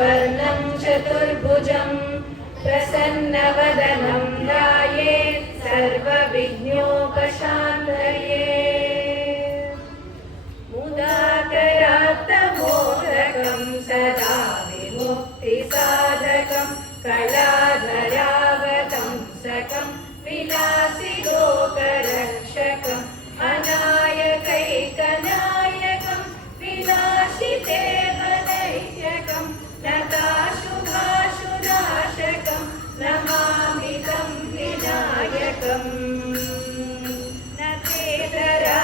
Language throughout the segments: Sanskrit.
शुक्लाम्बरधरं चतुर्भुजं प्रसन्नवदनं ध्यायेत् सर्वविघ्नोपशान्तये। मुदाकरात्तमोदकं सदा विमुक्तिसाधकं कलाधरावतंसकं विलासिलोकरक्षकम् अनायकैकनायकं विनाशिदेवदैत्यकं नताशुभाशुनाशकं नमामि तं विनायकम्। न तेतरातिभीकरं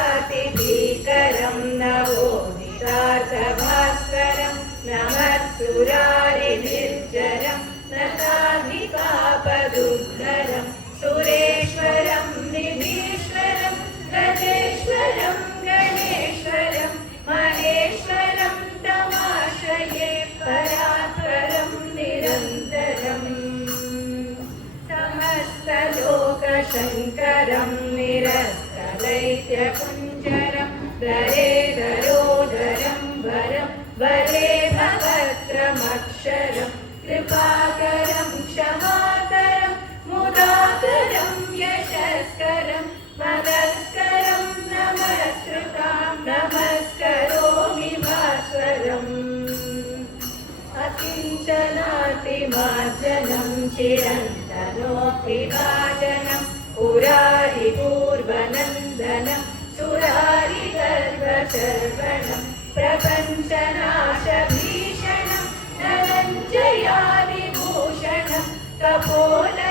नवोदितार्थभास्करं नमत्सुरारिनिर्जरं नताधिकापदुद्धरं सुरेश्वरं निधीश्वरं गजेश्वरं गणेश्वरं महेश्वरं तमाश्रये परात्परं निरन्तरम्। समस्तलोकशङ्करं निरस्तदैत्यकुञ्जरं धरेधरोधरं वरं वरे भवत्रमक्षरं कृपाकरं क्षमाकरं मुदाकरं यशस्करं मदस्करं नमस्कृतां नमस्करोमि भास्वरम्। अकिञ्चनातिमार्जनं चिरन्तनोऽभिभाजनं पुरारिपूर्वनन्दनं सुरारिगर्वशर्वणं प्रपञ्चनाशभीषणं धनञ्जयादिभूषणं कपोलदानवारणं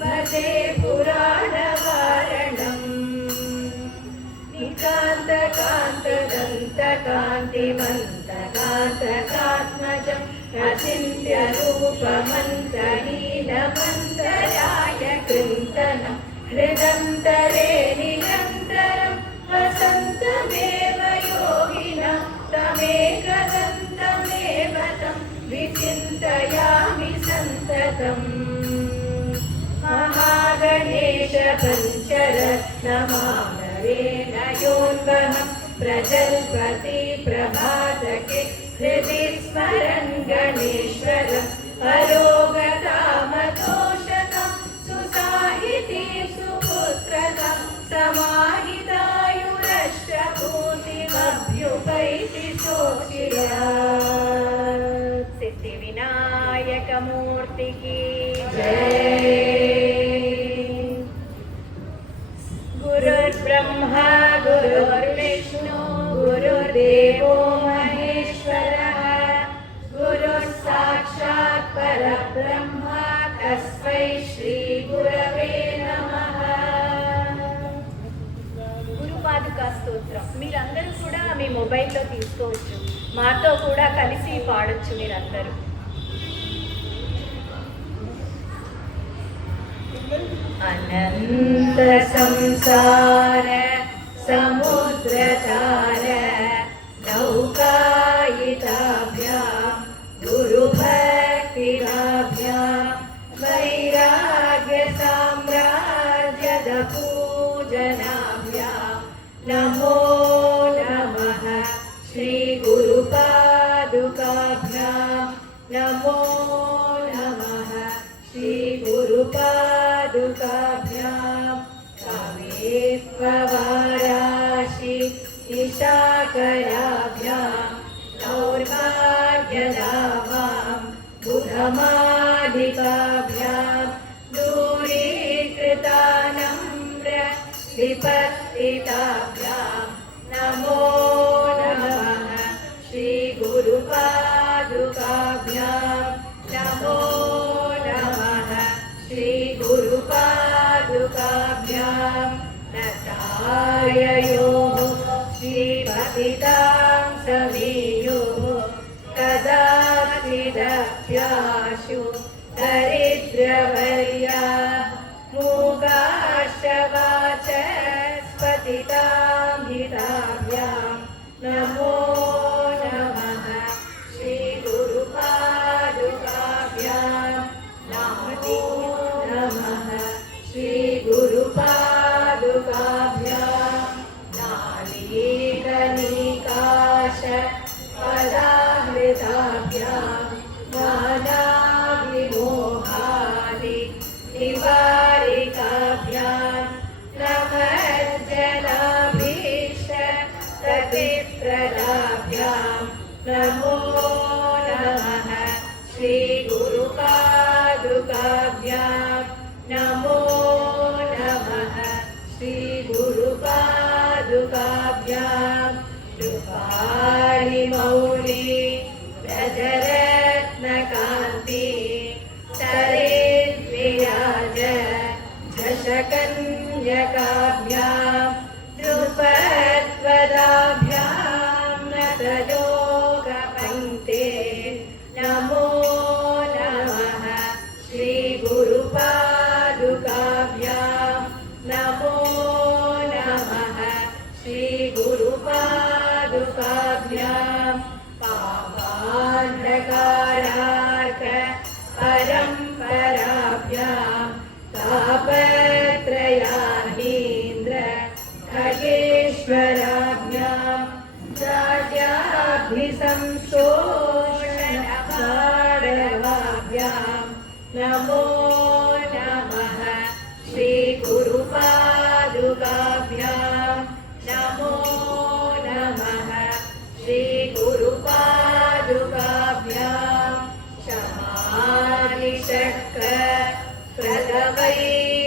भजे पुराणवारणम्। निकान्तकान्तदन्तकान्तिमन्तकान्तकात्मजम् अचिन्त्यरूपमन्तहीनमन्तराय कृन्तनं हृदन्तरे निरन्तरं वसन्तमेव योगिना तमेकदन्तमेव तं विचिन्तयामि सन्ततम्। महागणेश पञ्चरत्नमानरेण योन्वहं प्रजल्पति प्रभातके हृदि स्मरन् गणेश्वरम् अरोगतामतोषतां सुसाहितीं सुपुत्रतां समाहितायुरष्टभूतिमभ्युपैति शोचियात्। सिद्धिविनायकमूर्ति की जय। गुरुर्ब्रह्मा गुरुर्विष्णु गुरुर्देवो महेश्वरः गुरुर्साक्षात् परब्रह्म तस्मै श्री गुरवे नमः। గురుపాదుకా స్తోత్రం మీరందరూ కూడా మీ మొబైల్లో తీసుకోవచ్చు, మాతో కూడా కలిసి పాడొచ్చు మీరందరూ. अनंत संसार समुद्रतार नौकायिताभ्यां गुरुभक्तिराभ्यां वैराग्य साम्राज्यद पूजनाभ्यां नमो नमः श्री गुरुपादुकाभ्यां नमो नमः श्री गुरुपादुकाभ्यां कामेत्ववाराशि निशाकराभ्यां दौर्भाग्यदावां बुधमालिकाभ्यां दूरीकृतानम्र विपत्तिताभ्यां नमो नमः श्री गुरुपादुकाभ्यां नमो नमः श्री गुरुपादुकाभ्यां नताययोः श्रीपतितां समीयोः कदाचिदभ्याशु दरिद्रवर्या मूकाशवाचस्पतितां हिताभ्यां नमो नमः श्री गुरुपादुकाभ्यां नमो नमः श्री गुरुपादुकाभ्यां नालीकनिकाश पदाहृता परम्पराभ्यां तापत्रयाहीन्द्र खगेश्वराभ्यां जाड्याभिसंशोषणभाडवाभ्यां नमो नमः श्रीगुरुपादुकाभ्यां नमो नमः श्रीगुरुपादुकाभ्यां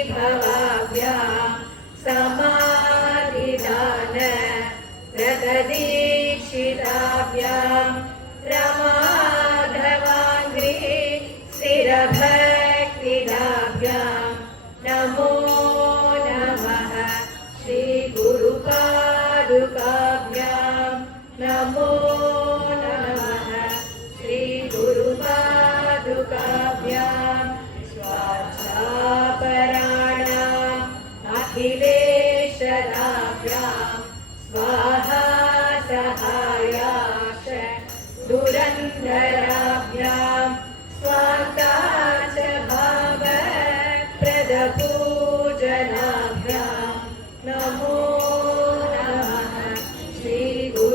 शमादिशक्र-प्रदवैभवाभ्यां समाधिदान प्रददीक्षिताभ्यां रमाधवाङ्घ्रि स्थिरभक्तिदाभ्यां नमो नमः श्रीगुरुपादुकाभ्यां नमो नमः श्रीगुरुपादुकाभ्यां स्वाध्यापराणाम् अखिलेशदाभ्यां स्वाहा सहायाश दुरन्धराभ्यां स्वान्ताच भावप्रदपूजनाभ्यां नमो नमः श्रीगुरुपादुकाभ्यां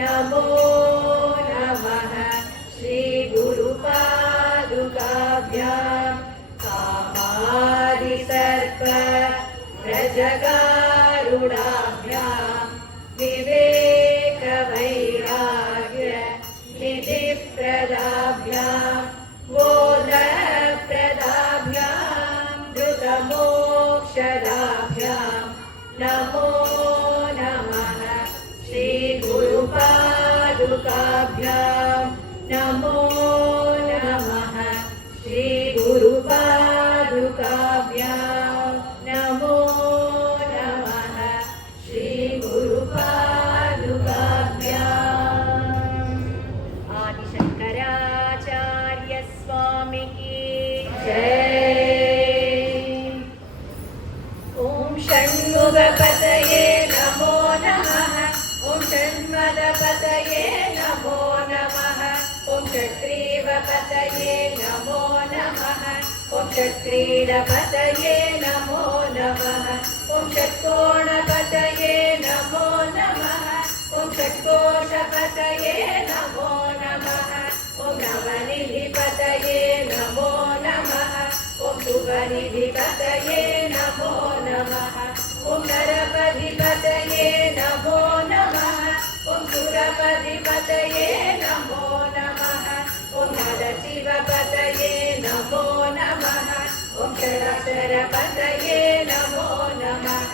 नमो नमः श्रीगुरुपादुकाभ्यां कामादिसर्प प्रजगारुणाभ्यां विवेकवैराग्य निधिप्रदाभ्यां बोधप्रदाभ्यां धृतमोक्षदाभ्यां नमो नमः श्रीगुरुपादुकाभ्यां नमो नमः श्रीगुरुपादुकाभ्यां नमो नमः श्रीगुरुपादुकाभ्याम् आदिशंकराचार्य स्वामी की जय। ओम षण्मुगपतये नमो नमः ओम षण्मदपतये नमो नमः ओम षट्ग्रीवपतये नमो नमः ओम षट्क्रीडपतये नमो नमः ओम षट्कोणपतये नमो नमः ओम षट्कोशपतये नमो नमः ओम नवनिधिपतये नमो नमः ओम शुभनिधिपतये नमो नमः ओम नरपतिपतये नमो नमः ओम सुरपतिपतये नमो नमः ओम नरशिवपतये नमो नमः ओम षडाक्षरपतये नमो नमः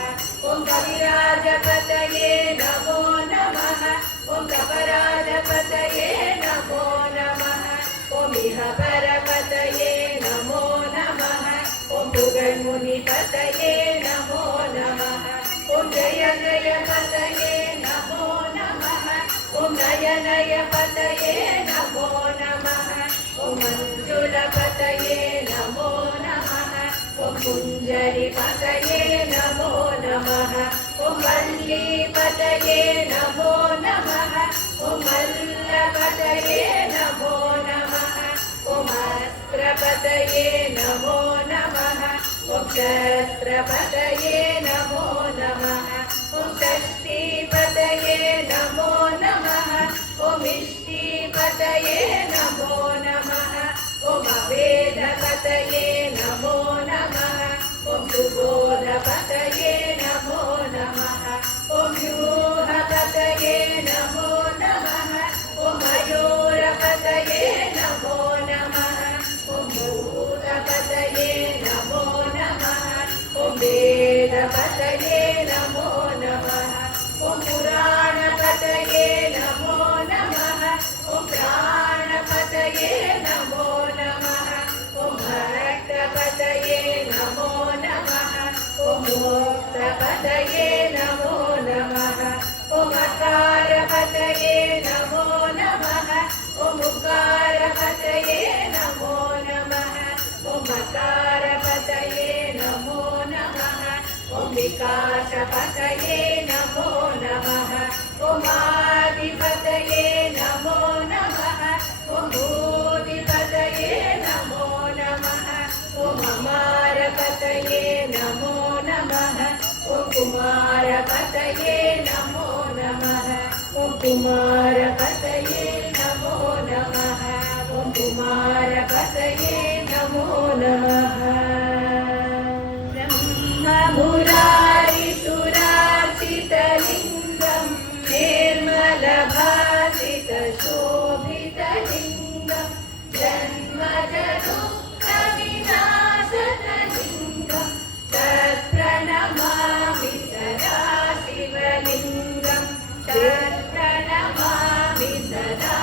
ओम कविराजपतये नमो नमः ओम कपराजपतये नमो नमः ओम इहपरपतये नमो नमः ओम पुगळ्मुनिपतये नमो नमः ओम जय जय पतये नमो नमः ओम नय नय पतये नमो नमः ओम मंजुलपतये नमो नमः ओम कुञ्जरिपतये नमो नमः ओम वल्लीपतये नमो नमः ओम मल्लपतये नमो नमः ओम अस्त्रपतये नमो नमः ओम शस्त्रपतये नमो नमः ओम षष्ठीपतये नमो नमः ओम इष्टिपतये नमो नमः ओम अवेदपतये नमो नमः ओम सुबोधपतये नमो नमः ओम व्यूहपतये नमो नमः ओम मयूरपतये नमो नमः ओम भूतपतये नमो नमः ओम वेदपतये नमो नमः ओम पुराणपतये नमो नमः ओम प्राणपतये नमो नमः ओम भक्तपतये नमो नमः ओम मोक्षपतये नमो नमः ओम अकारपतये नमो नमः ओम उकारपतये नमो नमः ओम मकारपतये नमो नमः ओम विकासपतये नमो नमः ओम आदिपतये नमो नमः ओम नमः ॐ कुमारपतये नमो नमः ॐ कुमारपतये नमो नमः ॐ कुमारपतये नमो नमः ब्रह्ममुरारिसुरार्चितलिङ्गं निर्मलभासितशोभितलिङ्गं जन्मजदुःखविनाशतलिङ्गं तत्प्रणमामि सदा शिवलिङ्गं तत्प्रणमामि सदा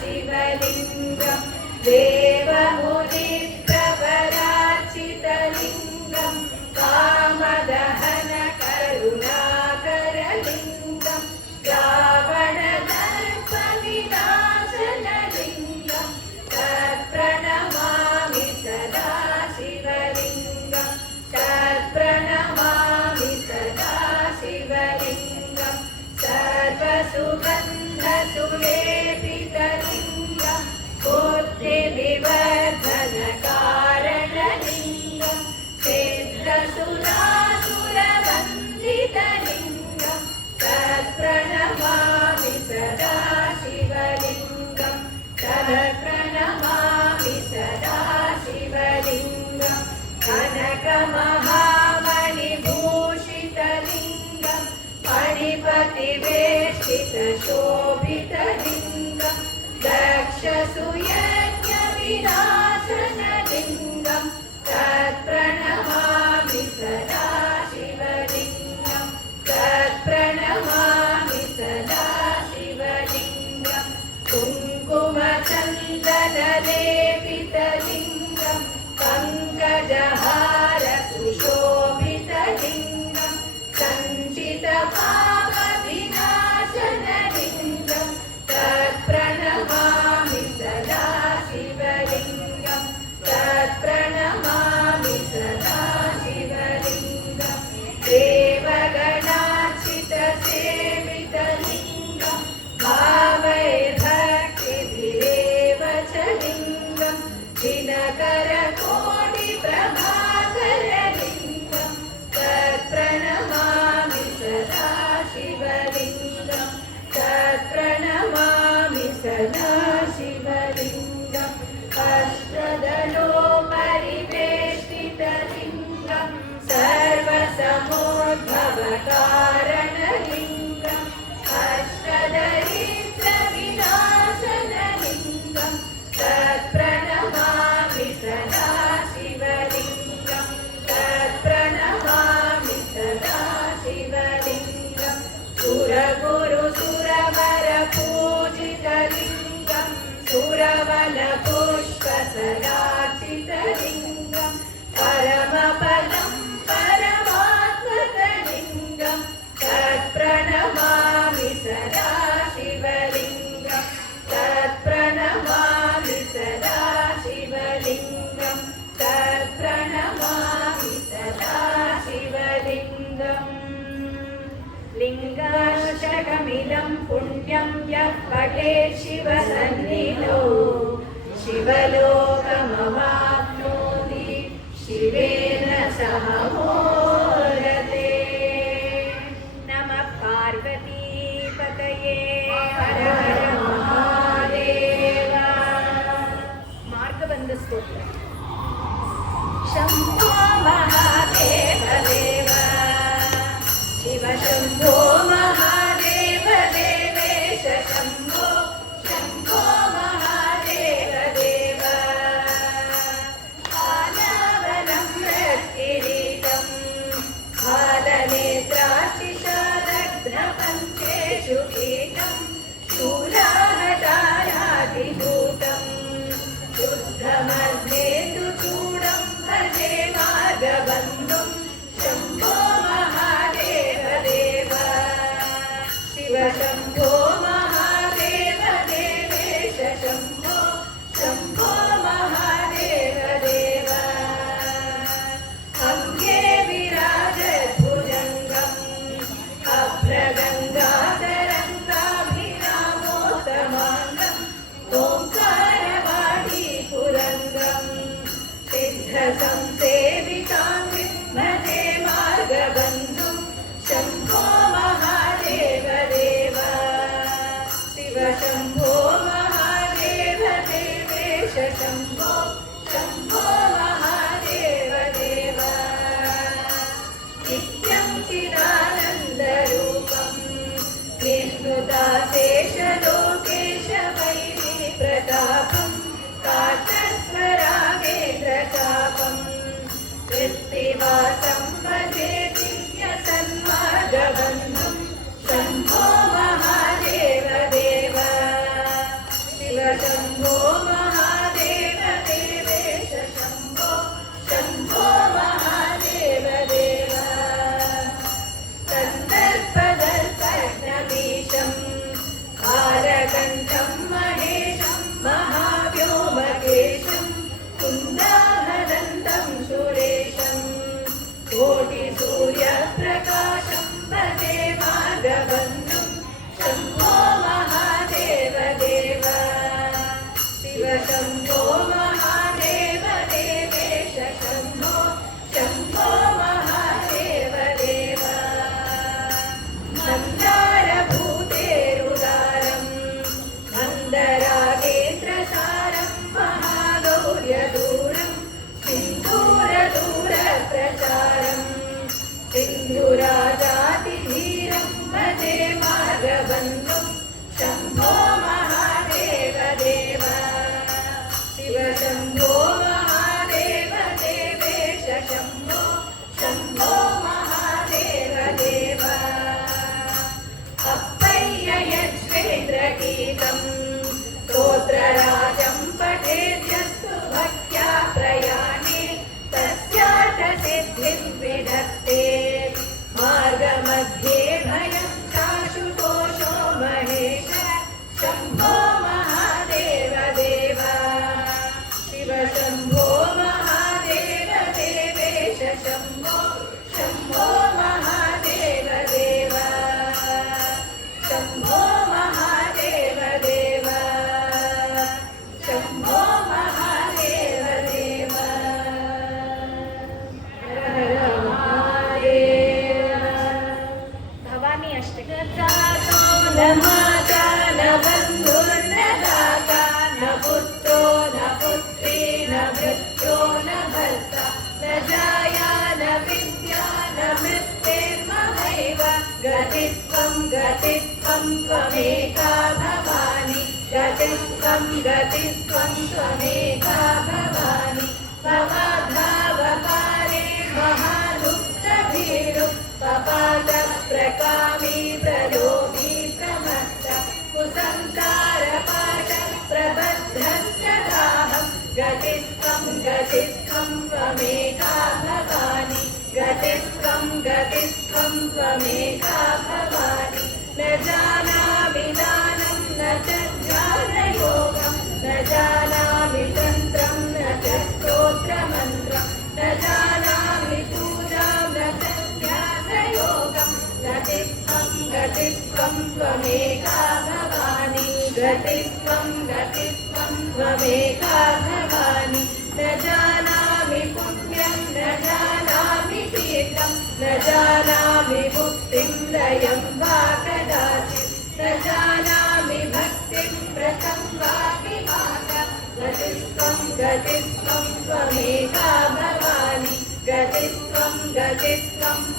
शिवलिङ्गं देवमुनिप्रवरार्चितलिङ्गं कामदहनकरुणाकरलिङ्गं रावणदर्पविनाशनलिङ्गं तत्प्रणमामि सदा शिवलिङ्गं तत्प्रणमामि सदा शिवलिङ्गं सर्वसुगन्धसुलेपितलिङ्गं बुद्धिविवर्धनकारणलिङ्गं सिद्धसुरासुरवन्दितलिङ्गं तत्प्रणमामि सदा शिवलिङ्गं तत्प्रणमामि सदा शिवलिङ्गं कनकमहामणिभूषितलिङ्गं मणिपतिवेष्टितशोभितलिङ्गं दक्षसुयज्ञविनाशनलिङ्गं तत्प्रणमामि सदा शिवलिङ्गं तत्प्रणमामि सदा शिवलिङ्गं कुङ्कुमचन्दनलेपितलिङ्गं पङ्कजहारसुशोभितलिङ्गं सञ्चितपापविनाशनलिङ्गं तत्प्रणमामि सदा शिवलिङ्गं तत्प्रणमामि सदा शिवलिङ्गं देवगणार्चितसेवितलिङ्गं भावैर्भक्तिभिरेव च लिङ्गं दिनकरकोटिप्रभाकरलिङ्गं तत्प्रणमामि सदा शिवलिङ्गं तत्प्रणमामि सदा शिवलिङ्गं अष्टदलोपरिवेष्टितलिङ्गं सर्वसमोद्भवकारणलिङ्गम् अष्टदरिद्रविनाशनलिङ्गं तत्प्रणमामि सदा शिवलिङ्गं तत्प्रणमामि सदा शिवलिङ्गं सुरगुरुसुरवरपूजितलिङ्गं सुरवनपुष्पसदार्चितलिङ्गं परमपदं परमात्मकलिङ्गं तत्प्रणमामि सदा शिवलिङ्गं तत्प्रणमामि सदा शिवलिङ्गं तत्प्रणमामि सदा शिवलिङ्गम् लिङ्गाष्टकमिदं पुण्यं यः पठेत् शिवसन्निधौ शिवलोकमवाप्नोति शिवेन सह मोदते नमः पार्वतीपतये हर हर महादेव मार्गबन्धस्तोत्र शम्भो महादेव देव शिव शम्भो महादेव देवेश शम्भो शम्भो महादेव देव आलावनं मृत्किरीटम् शम्भो शम्भो महादेव देव नित्यं चिदानन्दरूपं निर्मृताशेषलोकेश वैरी प्रतापं कातस्वरागेन्द्रचापं वृत्तिवासं भजे दिव्यसन्मार्गबन्धुं शम्भो महादेव देव शिव शम्भो महादेव देवेश शम्भो शम्भो महादेव देव कन्दर्पदर्पघ्नमीशं कालकण्ठं महेशं महाव्योमकेशं कुन्दाभदन्तं सुरेशं कोटिसूर्यप्रकाशं भजे मार्गबन्धुं शम्भो महादेव देव शिव शम्भो महादेव देवेश शम्भो शम्भो महादेव देव मन्दारभूतेरुदारं मन्दरागेन्द्रसारं महागौर्यदूरं सिन्धूरदूरप्रचारं सिन्धुराजातिधीरं भजे मार्गबन्धुं शम्भो महादेव देव शिव शम्भो महादेव देवेश शम्भो शम्भो महादेव देव अप्पय्य यज्वेन्द्रगीतं स्तोत्रराजं पठेद्यस्तु भक्त्या प्रयाणे तस्यार्थसिद्धिं विधत्ते मार्गमध्ये भयं चाशुतोषो महेश शम्भो महादेव देव शिव शम्भो महादेव देवेश शम्भो शम्भो महादेव देव शम्भो महादेव देव शम्भो महादेव देव हर हर महादेव भवानी अष्टकं न माता न बन्धुर्न दाता न पुत्रो न पुत्री न भृत्यो न भर्ता न जाया न विद्या न मृत्युर्ममैव गतिस्त्वं त्वमेका भवानि गतिस्त्वं त्वमेका भवानि भवाधावपारे महादुःखभीरु पपातप्रकामी प्रलोभी प्रमत्त कुसंसारपाशप्रबद्धस्य दाहं गतिस्त्वं त्वमेका भवानि गतिस्त्वं त्वमेका भवानि न जानामि दानं न च ध्यानयोगं न जानामि तन्त्रं न च स्तोत्रमन्त्रं न जानामि पूजां न च ध्यासयोगं गतिस्त्वं त्वमेका भवानि गतिस्त्वं त्वमेका भवानि न जानामि पुण्यं न जानामि तीर्थं न जानामि मुक्तिं लयं वा कदाचित् न जानामि भक्तिं व्रतं वा विभागं गतिस्त्वं त्वमेका भवानि गतिस्त्वं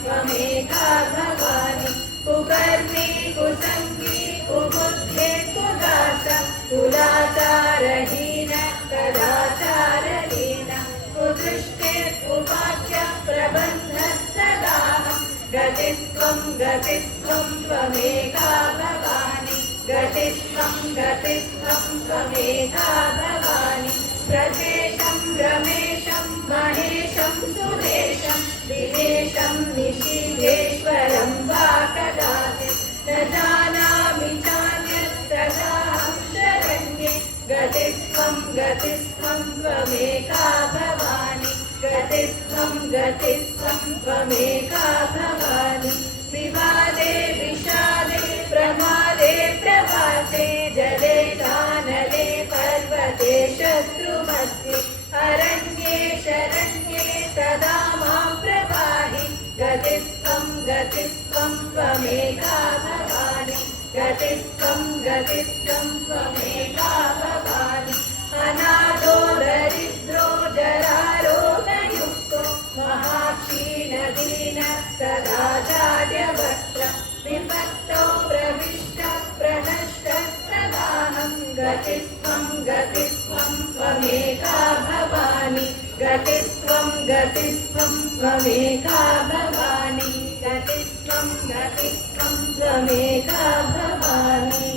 त्वमेका भवानि कुकर्मी कुसङ्गी कुबुद्धे कुदास कुलाचारहीन कदाचारलीन कुदृष्टे कुवाक्य प्रबन्धस्सदाहं गतिस्त्वं त्वमेका भवानि गतिस्त्वं त्वमेका भवानि प्रदेशं रमेशं महेशं सुरेशं दिनेशं निशीधेश्वरं वा कदाचित् न जानामि चान्यत् सदाहं शरण्ये गतिस्त्वं त्वमेका भवानि गतिस्त्वं त्वमेका भवानि विवादे विषादे प्रमादे प्रवासे जले चानले पर्वते शत्रुमध्ये अरण्ये शरण्ये सदा मां प्रपाहि गतिस्त्वं त्वमेका भवानि गतिस्त्वं त्वमेका भवानि अनाथो दरिद्रो जरारोगयुक्तो महाक्षीणदीनः सदा जाड्यवक्त्र विपत्तौ प्रविष्टः प्रणष्टः सदाहं गतिस्त्वं त्वमेका भवानि गतिस्त्वं त्वमेका भवानि गतिस्त्वं त्वमेका भवानि।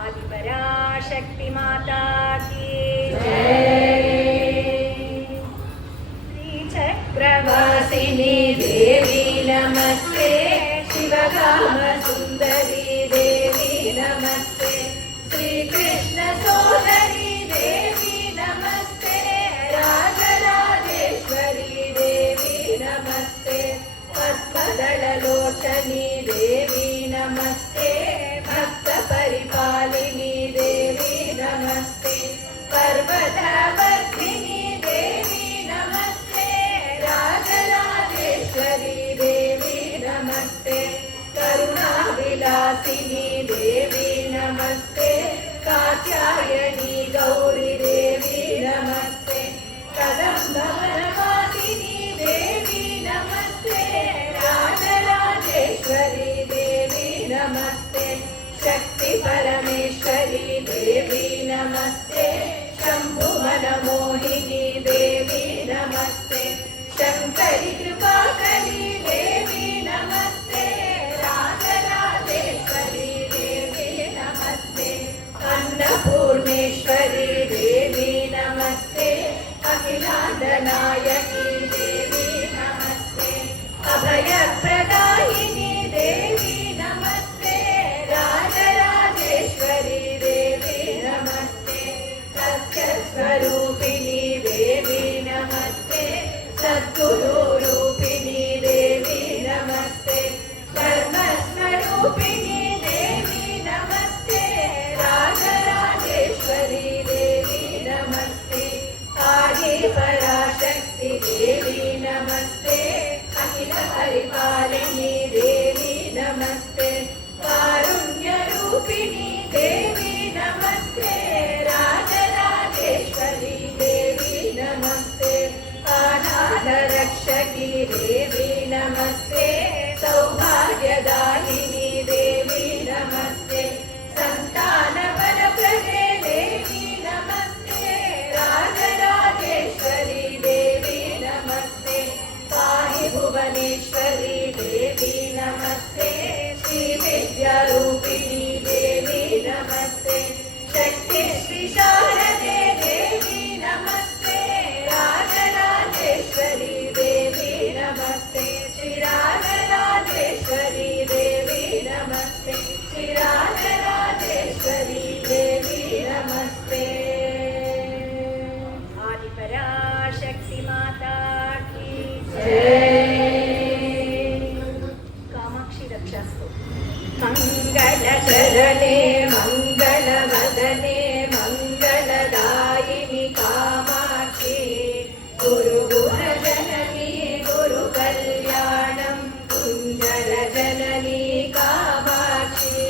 आदिपराशक्ति माता की जय। श्रीचक्रवासिनी देवी नमस्ते, शिवकाम सुंदरी देवी नमस्ते, श्रीकृष्ण सोदरी देवी नमस्ते, राजराजेश्वरी देवी नमस्ते, पद्मदललोचनी देवी नमस्ते, भक्त परिपालिनी देवी नमस्ते, पर्वतवर्धिनी देवी नमस्ते, राजराजेश्वरी देवी नमस्ते, करुणाविलासिनी देवी नमस्ते, कात्यायनी गौरी देवी नमस्ते, कदम्बवनवासिनी देवी नमस्ते, राजराजेश्वरी देवी नमस्ते, शक्ति परमेश्वरी देवी नमस्ते, शंभुवनमोहिनी देवी नमस्ते, शंकरी कृपाकरी देवी नमस्ते, राजराजेश्वरी देवी नमस्ते, अन्नपूर्णेश्वरी देवी नमस्ते, अखिलांडनायकी देवी नमस्ते, अभयप्रदायिनी देवी नमस्ते, राजराजेश्वरी देवी नमस्ते, सत्यस्वरूपिणी देवी नमस्ते, सद्गुरुरूपिणी देवी नमस्ते, धर्मस्वरूपिणी देवी नमस्ते, राजराजेश्वरी देवी नमस्ते, आदि पराशक्ति देवी नमस्ते, अखिल परिपालिनी देवी नमस्ते, कारुण्यरूपिणी देवी नमस्ते, राजराजेश्वरी देवी नमस्ते, अनाथरक्षकी देवी नमस्ते, सौभाग्यदायिनी देवी नमस्ते, संतानवरप्रदे देवी नमस्ते, राजराजेश्वरी देवी नमस्ते, पाहि भुवनेश्वरी देवी नमस्ते, श्रीविद्यारूपिणी देवी नमस्ते, शक्तिश्री शारदे देवी नमस्ते, राजराजेश्वरी देवी नमस्ते, श्रीराजराजेश्वरी देवी नमस्ते, श्रीराजराजेश्वरी देवी नमस्ते। आदिपराशक्ति माता की जय। कामाक्षी रक्षास्तु। मंगलचरणे मंगलवदने मंगलदायिनि कामाक्षी, गुरुगुहजननी गुरुकल्याणं कुञ्जरजननी कामाक्षी,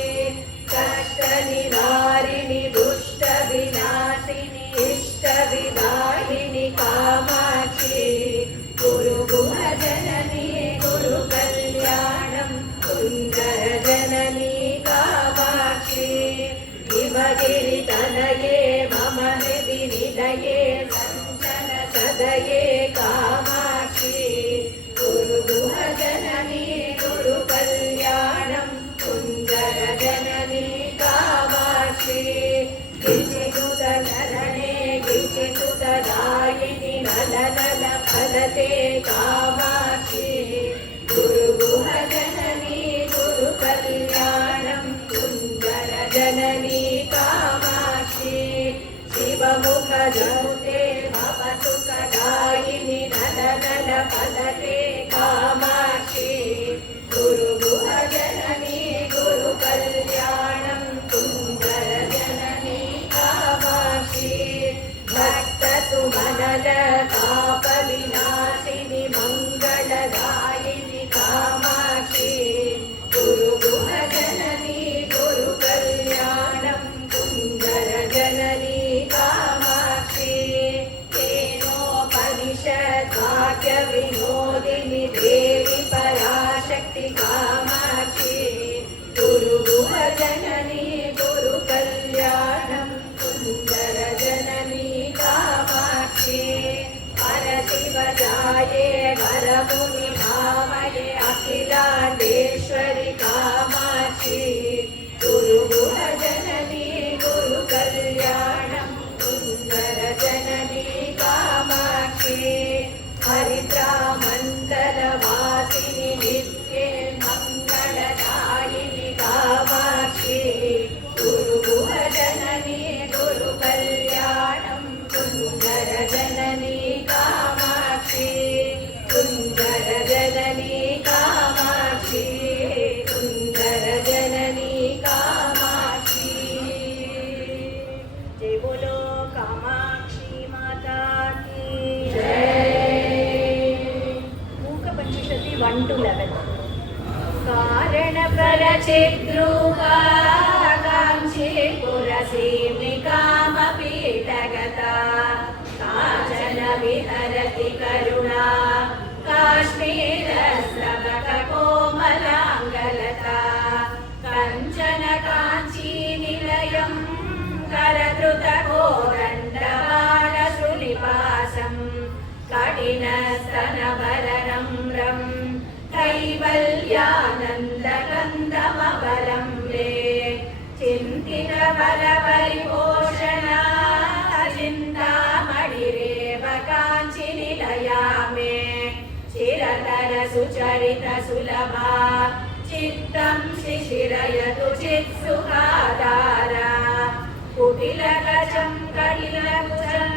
कष्टनिवारिणि दुष्टविनाशिनि इष्टविदायिनि कामाक्षी, गुरुगुहजननी गुरुकल्याणं कुञ्जरजननी कामाक्षी, हिमगिरितनये मम हृदि निलये सञ्चन सदये कामाक्षी, गुरुगुहजननी गुरुकल्याणं कुञ्जरजननी कामाक्षी, गिरिसुतचरणे गिरिसुतदायिनि नलनलफलते कामाक्षी, गुरुगुहजननी गुरुकल्याणं कुञ्जरजननी कामाक्षी, शिवमुखजनुते भवसुखदायिनि नलनलफलते कामाक्षी, गुरुगुहजननी गुरुकल्याणं कुञ्जरजननी कामाक्षी, भक्तसुमनलतापविनाशिनि मङ्गलदायिनि कामाक्षी, गुरुगुहजननी गुरुकल्याणं कुञ्जरजननी ध्याये वरमुनि भावये अखिलाण्डेश्वरि कामाक्षी गुरुगुणजननी गुरुकल्याणं सुन्दरजननी कामाक्षी हरिद्रामण्डलवासिनि नित्ये मङ्गलदायिनि कामाक्षी गुरुगुणजननी गुरुकल्याणं सुन्दरजननी कामाक्षी सुन्दरजननी कामाक्षी सुन्दरजननी कामाक्षी। जय बोलो कामाक्षी माता की जय। मूक पंचशती 1 to 11। कारण परचिद्रुकाकांक्षी पुरसीमिकामपीठगता काचन विहरति करुणा काश्मीरस्तबककोमलाङ्गलता कञ्चन काञ्चीनिलयं करधृतकोदण्डबालशृलिपासं कठिनस्तनभरनम्रं कैवल्यानन्दगन्धमवलम्बे चिन्तितबलपरिपोषणा चिन्तामणिरेव काञ्चिनिलया मे चिरतरसुचरितसुलभा चित्तं शिशिरयतु चित्सुखाधारा कुटिलगजं कटिलकुजं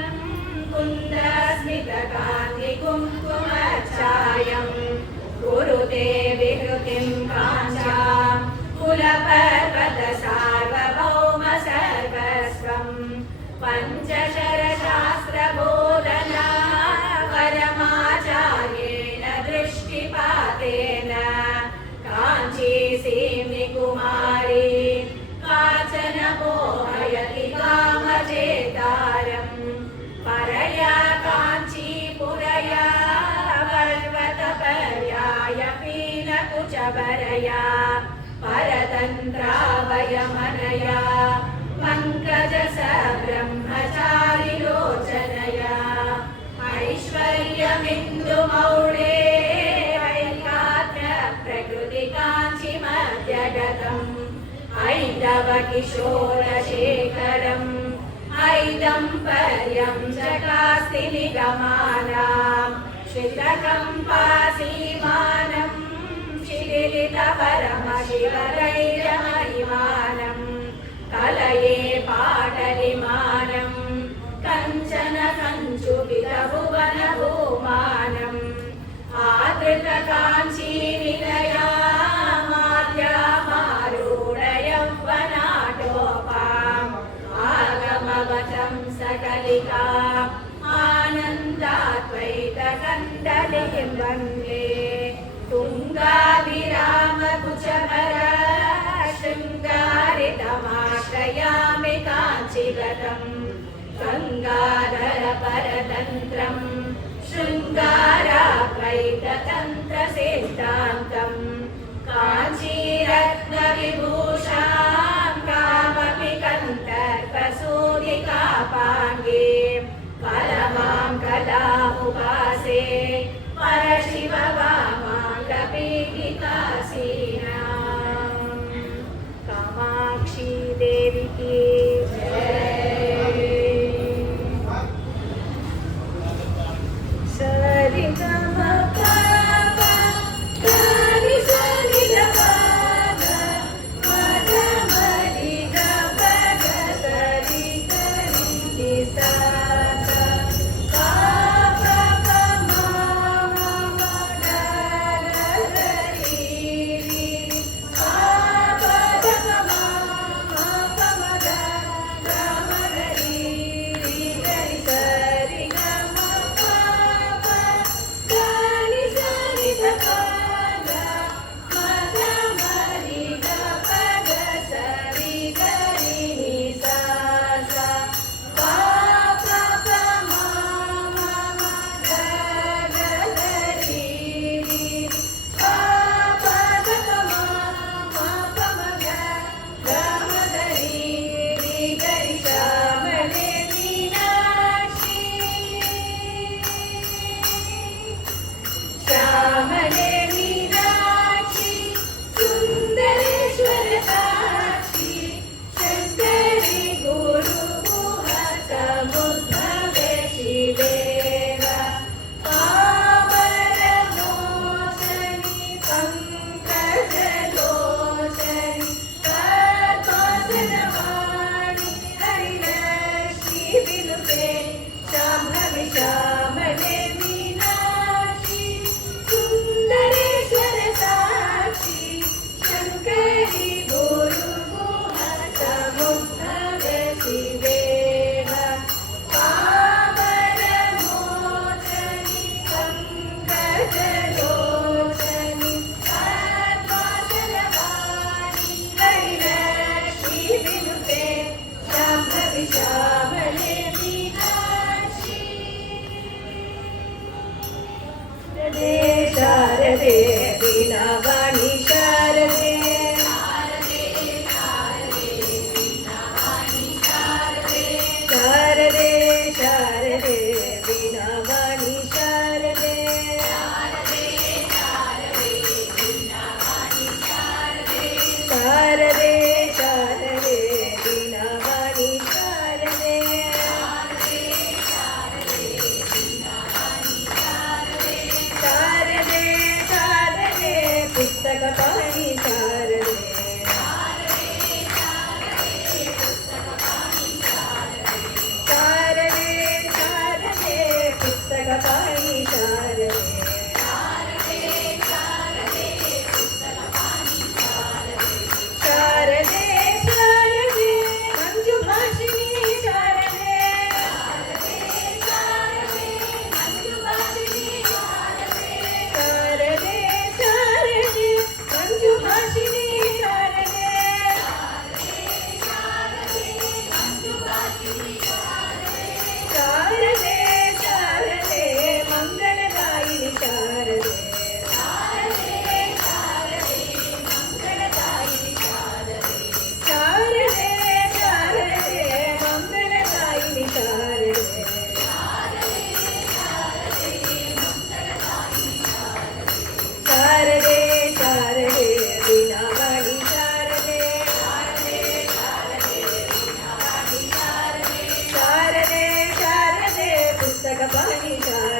कुन्दस्मितकान्तिकुङ्कुमच्छायं कुरुते विहृतिं काञ्चां कुलपर्वतसार्वभौम सर्वस्वं पञ्चशरशास्त्रबोधना परमाचार्येण दृष्टिपातेन काञ्चीसीम्नि कुमारी काचन मोहयति कामचेतारं परया काञ्चीपुरया पर्वतपर्याय पीनकुचवरया परतन्त्रावयमनया पङ्कजस ब्रह्मचारिलोचनया ऐश्वर्यमिन्दुमौळे ऐकाग्रप्रकृतिकाञ्चिमध्यगतम् ऐन्दव किशोरशेखरम् ऐदम्पर्यं चकास्ति निगमानां श्रितकम्पासीमानं शिथिलितपरमशिवरैरमहिमानं कलये पाटलिमानं कञ्चन कञ्चुकितभुवनभूमानम् आदृतकाञ्चीनिलया मार्यामारूढयौवनाटोपाम् आगमवचं सकलिका आनन्दाद्वैतकन्दलीं वन्दे तुङ्गाभिरामकुचभरा शृङ्गारितमाश्रयामि काञ्चिगतम् गङ्गाधरपरतन्त्रं शृङ्गाराद्वैततन्त्रसिद्धान्तं काञ्चीरत्नविभूषां कामपि कन्दर्पसूदिकापाङ्गे परमां कलामुपासे परशिववामाङ्गपीठिकासीनां कामाक्षी देवी की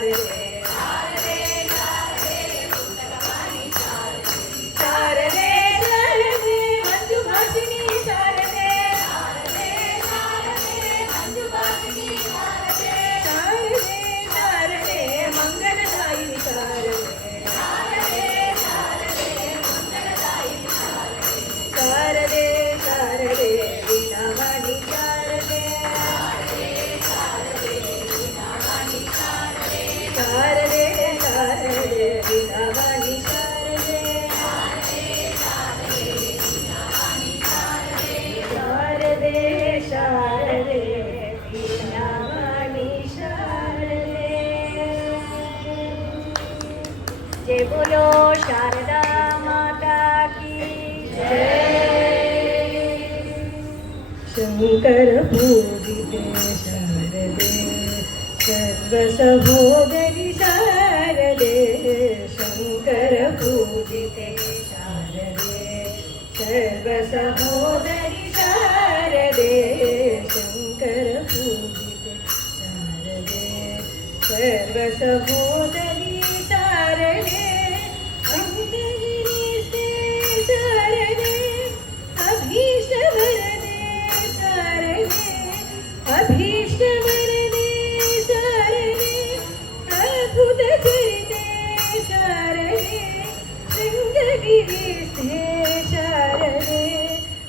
ಶಾರದೆ ಶಾರದೆ ಮಂಜು ಭಾಷಿಣಿ ಶಾರದೆ ಶಾರದೆ ಶಾರದೆ ಮಂಗಳದಾಯಿನಿ ಶಾರದೆ ಶಾರದೆ ಶಾರದೆ ವೀಣಾವಾಣಿ ಶಾರದೆ ಶಾರದೆ ಶಾರದೆ ವೀಣಾವಾಣಿ ಶಾರದೆ ಶಾರದೆ ಶಾರದೆ ವೀಣಾವಾಣಿ ಶಾರದೆ जय बोलो शारदा माता की जय। शंकर पूजिते शारदे सर्वसहोदरि शारदे शंकर पूजिते शारदे सर्वसहोदरि शारदे शंकर पूजिते शारदे सर्वसहोदरि शारदे अंतगिरिस्ते शारदे अभीष्टवरदे शारदे अभीष्टवरदे शारदे अद्भुतचरिते शारदे शृङ्गगिरिस्ते शारदे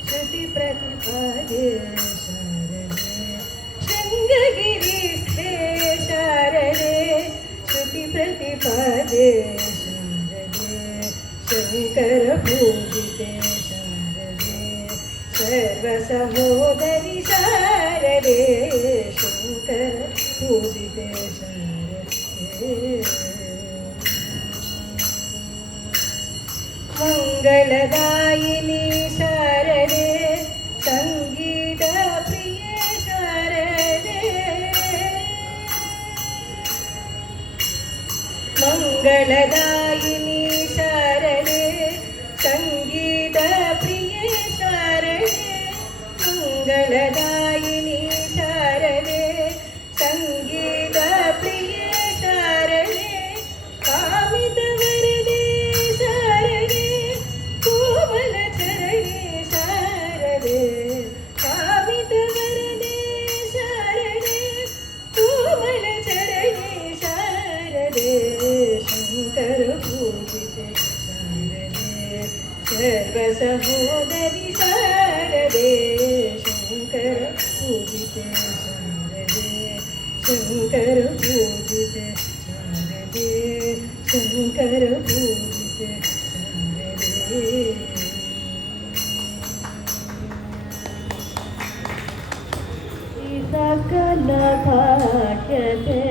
श्रुतिप्रतिपादे शारदे शृङ्गगिरिस्ते शारदे श्रुतिप्रतिपादे शारदे शंकर पूजिते शारदे सर्वसहोदरि शारदे शंकर पूजिते शारदे मंगलदायिनी शारदे संगीत प्रिय शारदे मंगलदायिनी शारदे संगीत प्रिय शारदे मंगलदायिनी शारदे संगीत प्रिय शारदे कामितवरदे शारदे कोमलचरणे शारदे कामितवरदे शारदे कोमलचरणे शारदे शंकर पूजिते शारदे सर्वसहोदरि शारदे शंकर पूजिते शारदे शंकर पूजिते शारदे शंकर पूजिते शारदे सकल भाग्यते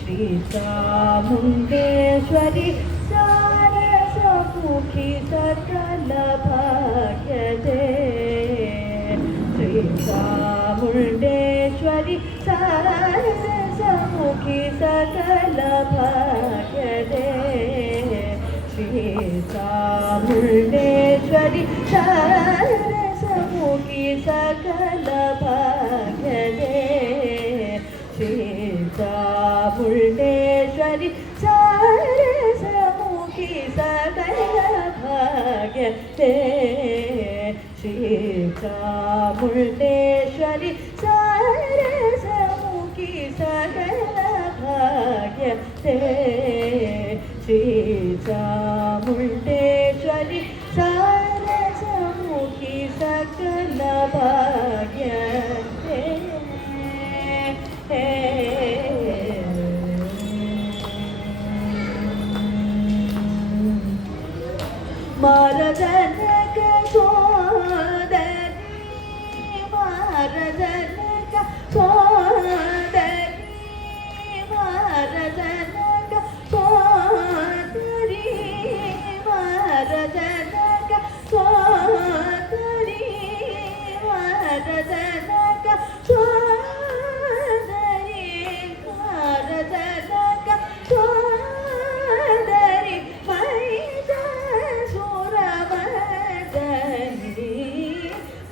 श्री चामुण्डेश्वरी सारसमुखी सकल भाग्यते श्री चामुण्डेश्वरी सारसमुखी सकल भाग्यते श्री चामुण्डेश्वरी सारसमुखी सकल भाग्यते श्री चामुण्डेश्वरी सारसमुखी सकल भाग्यते श्री चामुण्डेश्वरी सारसमुखी सकल भाग्यते श्री चामुण्डेश्वरी सारसमुखी सकल भाग्यते मारजनक सोदरी मारजनक सोदरी मारजनक सोदरी मारजनक सोदरी मारजनक सोदरी मारजनक सोदरी महिषासुरमर्दनी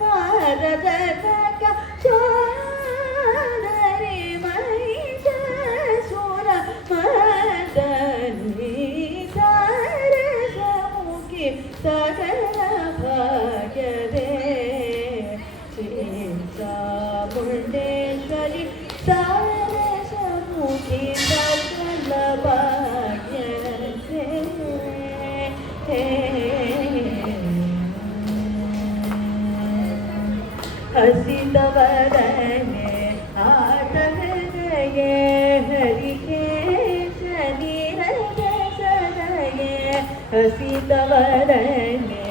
मारजनक सोदरी महिषासुरमर्दनी चामुण्डेश्वरि सारसमुखी सकल भाग्यते हसितवदने आतहृदये हरिकेशनि रजसदये हसितवदने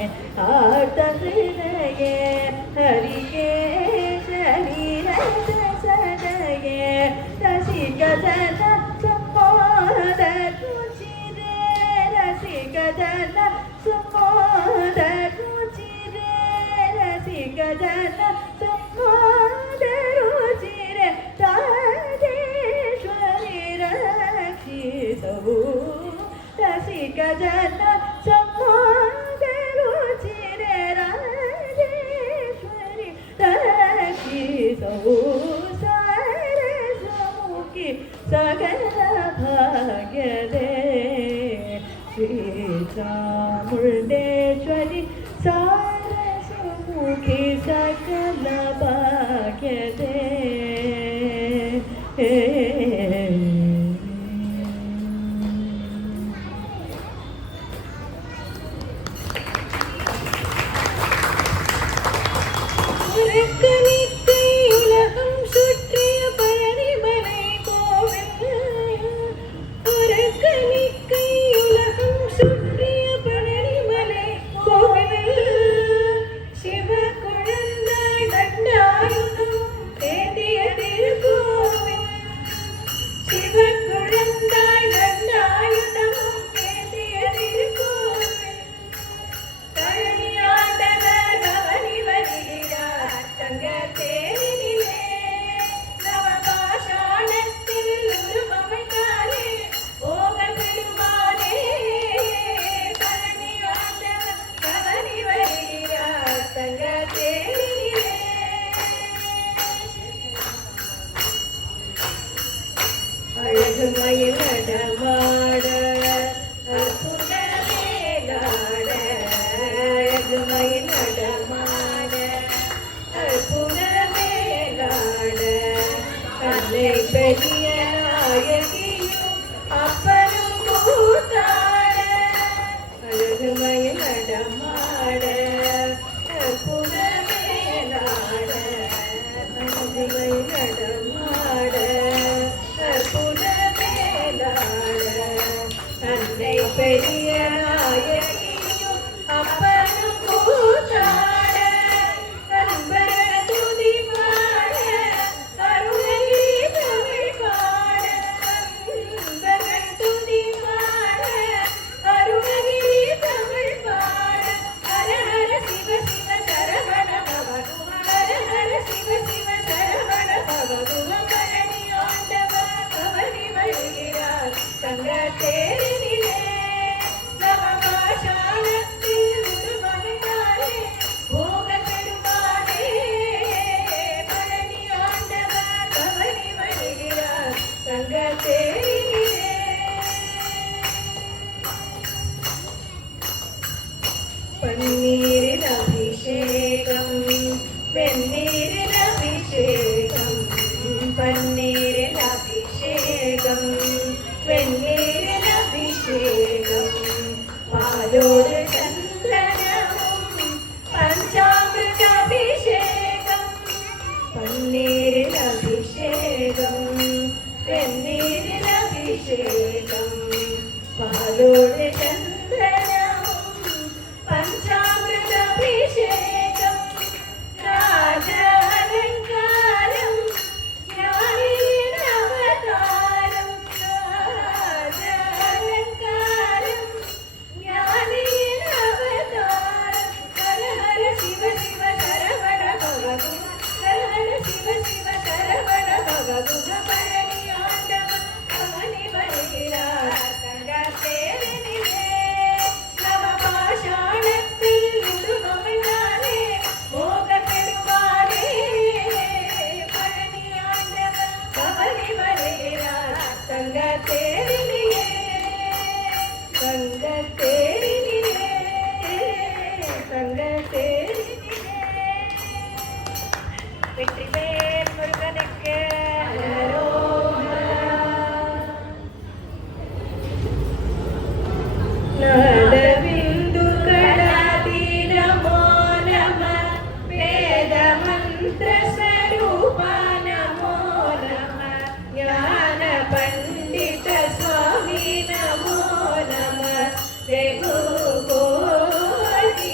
आतहृदये हरिकेशनि रजसदये रसिकजन सुमोदरुचिरे रसिकजन सुमोदरुचिरे रसिकजन सुमोदरुचिरे राजेश्वरि रक्षितवु रसिकजन सुमोदरुचिरे राजेश्वरि रक्षितवु सारसमुखी सकल भाग्यदे श्री चामुण्डेश्वरि सारसमुखी सकल भाग्यदे உலகம் சுற்றிய பழனிமலை கோவில் உலகம் சுற்றிய பழனிமலை கோவில் சிவ குழந்தாய் தண்டாயுதம் தேடிய திருக்கோவில் சிவ குழந்தாய் தண்டாயுதம் தேடிய திருக்கோவில் பழனி ஆண்டவர் பவனி வருகிறார் தங்க தேரினிலே நவபாஷாணத்தில் உருவமைத்தாரே ஓக பெருமானே பழனி ஆண்டவர் பவனி வருகிறார் தங்க தேரினிலே அழகு மயில் நடமாட அற்புத வேலாட அழகு மயில் நடமாட அற்புத வேலாட அன்னை பெரிய நாயகியும் அப்பனும் கூத்தாட அழகு மயில் நடமாட அற்புத வேலாட அழகு மயில் நடமாட அற்புத வேலாட அன்னை பெரிய நாயகியும் அப்பனும் கூத்தாட அன்பர் துதி பாட அருளி தமிழ் பாட அன்பர் துதி பாட அருளி தமிழ் பாட ஹர ஹர சிவ சிவ சரவண பவனுவ ஹர ஹர சிவ சிவ சரவண பவனுவ பழனி ஆண்டவர் பவனி வருகிறார் தங்க தேரினிலே நவபாஷாணத்தில் உருவமைத்தாரே போக பெருமானே பழனி ஆண்டவர் பவனி வருகிறார் தங்க தேரினிலே பன்னீரில் அபிஷேகம் வெந்நீரில் அபிஷேகம் பன்னீரில் அபிஷேகம் வெந்நீரில் அபிஷேகம் பாலோடு சந்தனமும் பஞ்சாமிர்த அபிஷேகம் பன்னீரில் அபிஷேகம் வெந்நீரில் அபிஷேகம் பாலோடு சந்தனமும் பஞ்சாமிர்த அபிஷேகம் ராஜ அலங்காரம் ஞானியின் அவதாரம் ராஜ அலங்காரம் ஞானியின் அவதாரம் ஹர ஹர சிவ சிவ சரவண பவகுண ஹர ஹர சிவ சிவ சரவண பவகுண பழனி ஆண்டவன் பவனி வருகிறார் தங்க தேரினிலே நவபாஷாணத்தில் உருவமைத்தாரே போக பெருமானே பழனி ஆண்டவன் பவனி வருகிறார் தங்க தேரினிலே தங்க தேரினிலே தங்க தேரினிலே வெற்றிவேல் முருகனுக்கு ನಾದವಿಂದು ಕಳದಿ ನಮೋ ನಮ ವೇದ ಮಂತ್ರ ಸ್ವರೂಪ ನಮೋ ನಮ ಜ್ಞಾನ ಪಂಡಿತ ಸ್ವಾಮಿ ನಮೋ ನಮ ರೆಗು ಕೋಟಿ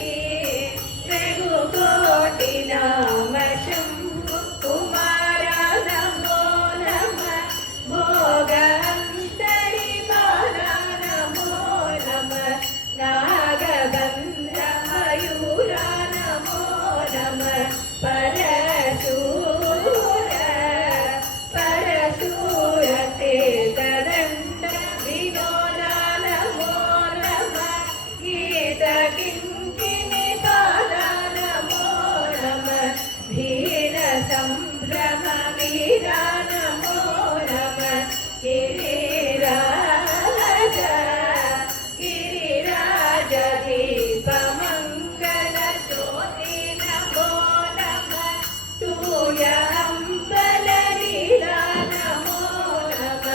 ನಾಮ ಶಂಭು ಕುಮಾರ ನಮೋ ನಮ ಭೋಗ ಅಂತರಿ ಬಾಲ ನಮೋ ನಮ ನಾಗಬಂಧ ಮಯೂರ ನಮೋ ನಮ ಪರಶೂರ ಸೇತದಂಡ ವಿನೋದ ನಮೋ ನಮ ಗೀತ ಕಿಂಕಿಣಿ ಬಾಲ ನಮೋ ನಮ ಧೀರ ಸಂಭ್ರಮ ವೀರ ನಮೋ ನಮ ಗಿರಿರಾಜ ದೀಪ ಮಂಗಲ ಜ್ಯೋತಿ ನಮೋ ನಮ ತೂಯ ಅಂಬಲ ಲೀಲಾ ನಮೋ ನಮ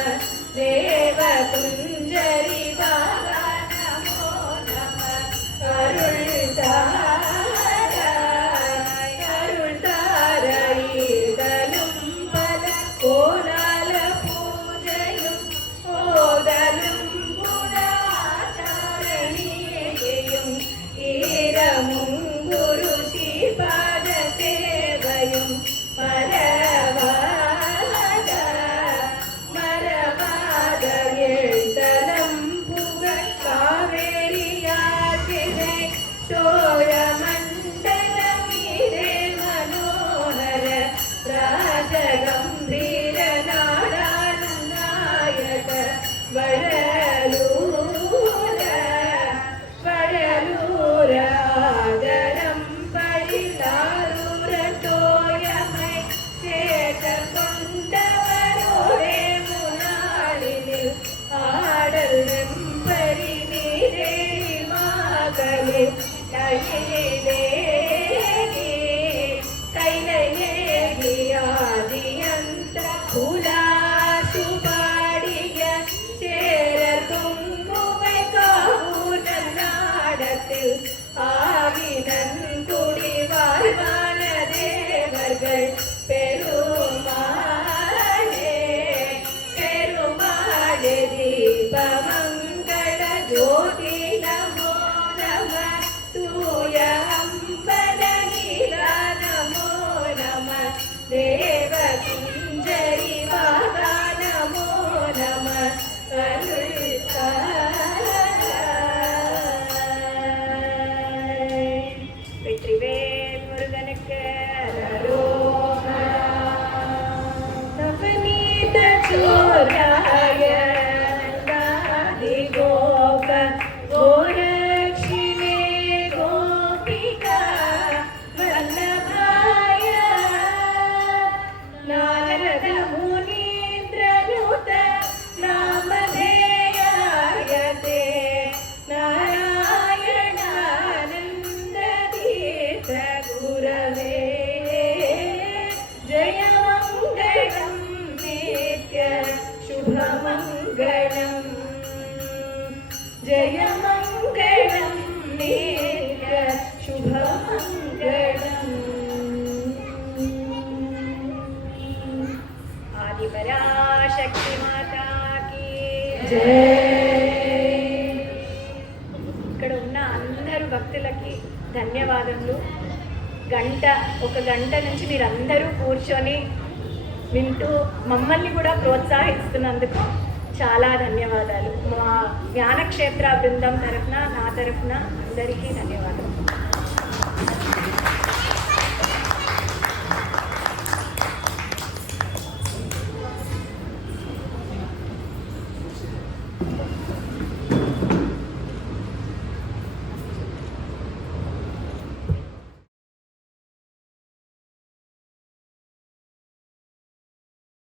ದೇವ ಕುಂಜರಿ ಬಾಲ ನಮೋ ನಮ അരുൾത്താരയിടലും പല കോലാല പൂജയും ഓതലും ഗുണാചാരണീയയും ഈരമുങ്കുരു ശ്രീപാദ സേവയും മരവാദ എഴുതലം പുകഴ്കാവേരിയാതിരെ സോയമണ്ഡലമീരെ മനോഹര രാജഗംഭീര നാടാളും നായക വഴലൂരാദരം പരിലാരൂര തോയമൈ ചേട്ട കൊണ്ടവരോടെ മുനാളിനിൽ ആടൽ വെമ്പരി നീരേ മകളെ കൈലയേകിയാദിയന്ത കുലാശുപാടിയ ചേര തുമ്പുമൈ കാവൂന നാടത്തിൽ ആവിനൻ കുടി വാഴ്വാന ദേവർകൾ പെരുമാളെ ദീപമംഗള ജ്യോതി നമോ നമ തൂയ അമ്പല ലീല നമോ നമ ദേവ കുഞ്ചരി വാഗ നമോ നമ வெற்றிவேல் முருகனுக்கு நவநீத சோராய நந்தாதி கோப கோரக்ஷிணே கோபிகா வல்லಭಾಯ ನಾರದ ಮುನೀಂದ್ರನುತ ನಾಮಧೇಯಾಯತೆ ನಾರಾಯಣಾನಂದ ತೀರ್ಥ ಗುರವೇ ಜಯ ಮಂಗಳಂ ನಿತ್ಯ ಶುಭ ಮಂಗಳಂ ಜಯ ಮಂಗಳಂ ನಿತ್ಯ ಶುಭ ಮಂಗಳಂ ఆదిపరాశక్తి మాతాకి ఇక్కడ ఉన్న అందరు భక్తులకి ధన్యవాదములు. ఒక గంట నుంచి మీరందరూ కూర్చొని వింటూ మమ్మల్ని కూడా ప్రోత్సహిస్తున్నందుకు చాలా ధన్యవాదాలు. మా జ్ఞానక్షేత్ర బృందం తరఫున, నా తరఫున అందరికీ ధన్యవాదాలు.